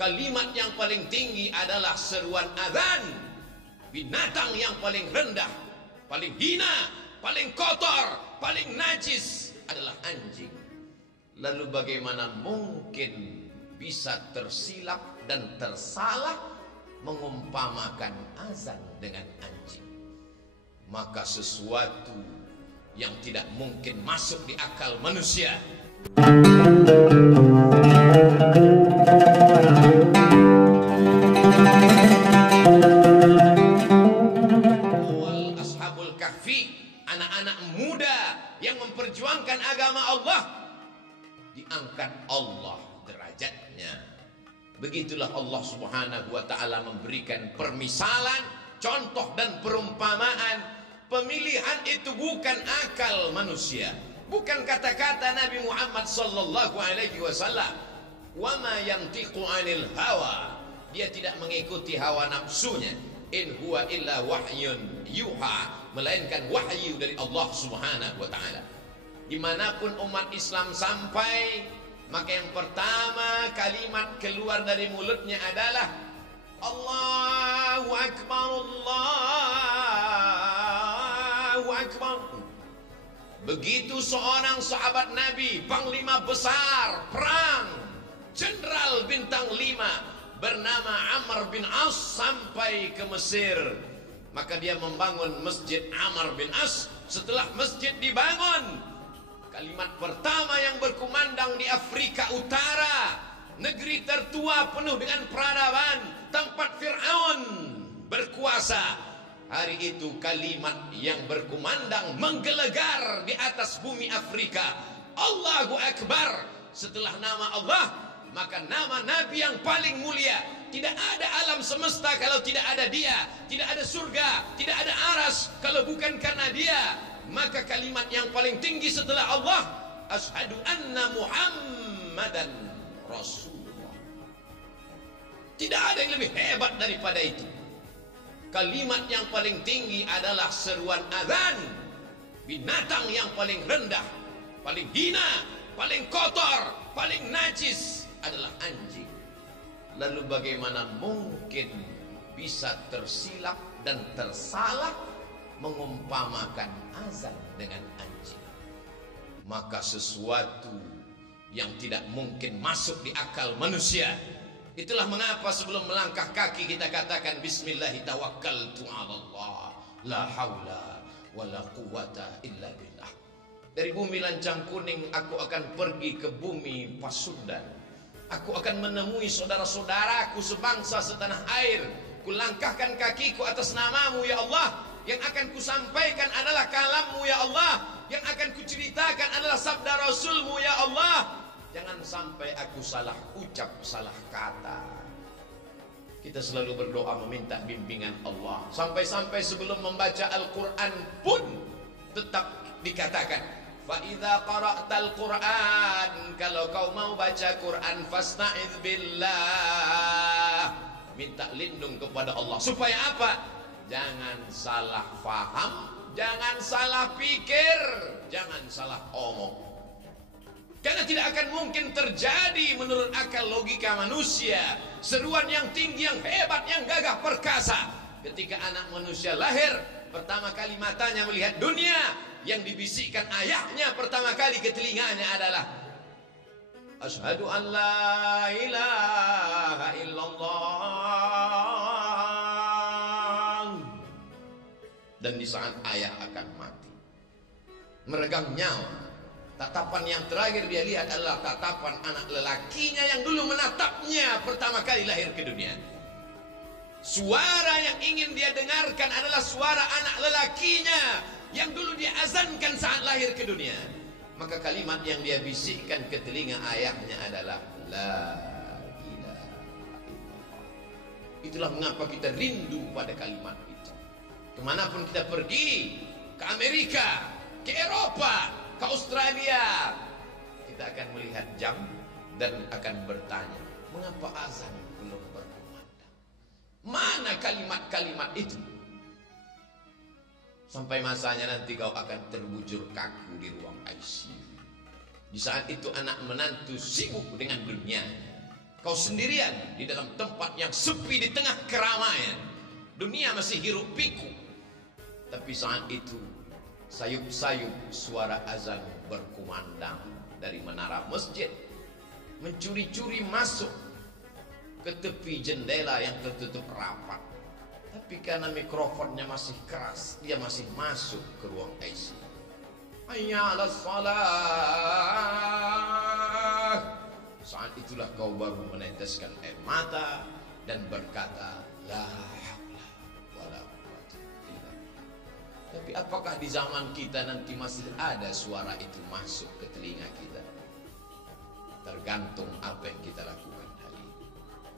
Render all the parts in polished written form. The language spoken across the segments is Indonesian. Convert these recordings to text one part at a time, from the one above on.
Kalimat yang paling tinggi adalah seruan azan. Binatang yang paling rendah, paling hina, paling kotor, paling najis adalah anjing. Lalu bagaimana mungkin bisa tersilap dan tersalah mengumpamakan azan dengan anjing? Maka sesuatu yang tidak mungkin masuk di akal manusia. Ashabul Kahfi, anak-anak muda yang memperjuangkan agama Allah, diangkat Allah derajatnya. Begitulah Allah Subhanahu wa ta'ala memberikan permisalan, contoh dan perumpamaan. Pemilihan itu bukan akal manusia, bukan kata-kata Nabi Muhammad sallallahu alaihi wasallam. Wa ma yantiqu 'anil hawa, dia tidak mengikuti hawa nafsunya. In huwa illa wahyun yuha, melainkan wahyu dari Allah Subhanahu wa ta'ala. Dimanapun umat Islam sampai, maka yang pertama kalimat keluar dari mulutnya adalah Allahu Akbar, Allahu Akbar. Begitu seorang sahabat Nabi, panglima besar perang, jenderal bintang 5 bernama Amr bin As sampai ke Mesir, maka dia membangun masjid Amr bin As. Setelah masjid dibangun, kalimat pertama yang berkumandang di Afrika Utara, negeri tertua penuh dengan peradaban, tempat Fir'aun berkuasa, hari itu kalimat yang berkumandang menggelegar di atas bumi Afrika, Allahu Akbar. Setelah nama Allah, maka nama Nabi yang paling mulia. Tidak ada alam semesta kalau tidak ada dia, tidak ada surga, tidak ada aras kalau bukan karena dia. Maka kalimat yang paling tinggi setelah Allah, asyhadu anna Muhammadan Rasulullah. Tidak ada yang lebih hebat daripada itu. Kalimat yang paling tinggi adalah seruan azan. Binatang yang paling rendah, paling hina, paling kotor, paling najis adalah anjing. Lalu bagaimana mungkin bisa tersilap dan tersalah mengumpamakan azan dengan anjing? Maka sesuatu yang tidak mungkin masuk di akal manusia. Itulah mengapa sebelum melangkah kaki kita katakan Bismillahi tawakkaltu 'alallah, la haula wala quwata illa billah. Dari bumi Lancang Kuning aku akan pergi ke bumi Pasundan. Aku akan menemui saudara-saudaraku sebangsa setanah air. Kulangkahkan kakiku atas namamu ya Allah. Yang akan kusampaikan adalah kalammu ya Allah. Yang akan kuceritakan adalah sabda Rasulmu ya Allah. Jangan sampai aku salah ucap, salah kata. Kita selalu berdoa meminta bimbingan Allah. Sampai-sampai sebelum membaca Al-Quran pun tetap dikatakan, فَإِذَا قَرَأْتَ الْقُرْآنِ, kalau kau mau baca Quran, فَاسْتَعِذْ بِاللَّهِ, minta lindung kepada Allah. Supaya apa? Jangan salah faham, jangan salah pikir, jangan salah omong. Karena tidak akan mungkin terjadi menurut akal logika manusia seruan yang tinggi, yang hebat, yang gagah perkasa. Ketika anak manusia lahir, pertama kali matanya melihat dunia, yang dibisikkan ayahnya pertama kali ke telinganya adalah asyhadu an la ilaha illallah. Dan di saat ayah akan mati, meregang nyawa, tatapan yang terakhir dia lihat adalah tatapan anak lelakinya yang dulu menatapnya pertama kali lahir ke dunia. Suara yang ingin dia dengarkan adalah suara anak lelakinya yang dulu dia azankan saat lahir ke dunia. Maka kalimat yang dia bisikkan ke telinga ayahnya adalah la ilaha illallah. Itulah mengapa kita rindu pada kalimat itu. Kemanapun kita pergi, ke Amerika, ke Eropa, ke Australia, kita akan melihat jam dan akan bertanya, mengapa azan belum berkumandang? Mana kalimat-kalimat itu? Sampai masanya nanti kau akan terbujur kaku di ruang ICU. Di saat itu anak menantu sibuk dengan dunianya. Kau sendirian di dalam tempat yang sepi, di tengah keramaian. Dunia masih hiruk pikuk. Tapi saat itu sayup-sayup suara azan berkumandang dari menara masjid, mencuri-curi masuk ke tepi jendela yang tertutup rapat. Tapi karena mikrofonnya masih keras, dia masih masuk ke ruang IC. Hayya 'alas shalah. Saat itulah kau baru meneteskan air mata dan berkata, la haula wala quwwata illa billah. Tapi apakah di zaman kita nanti masih ada suara itu masuk ke telinga kita? Tergantung apa yang kita lakukan hari ini.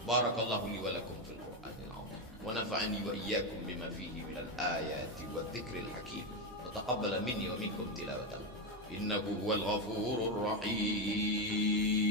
Barakallahu li wa lakum fil Qur'anil 'azim wa nafa'ani wa iyyakum bima fihi minal ayati wa dzikril hakim. Wa taqabbala minni wa minkum tilawatahu. Innahu huwal ghafurur rahim.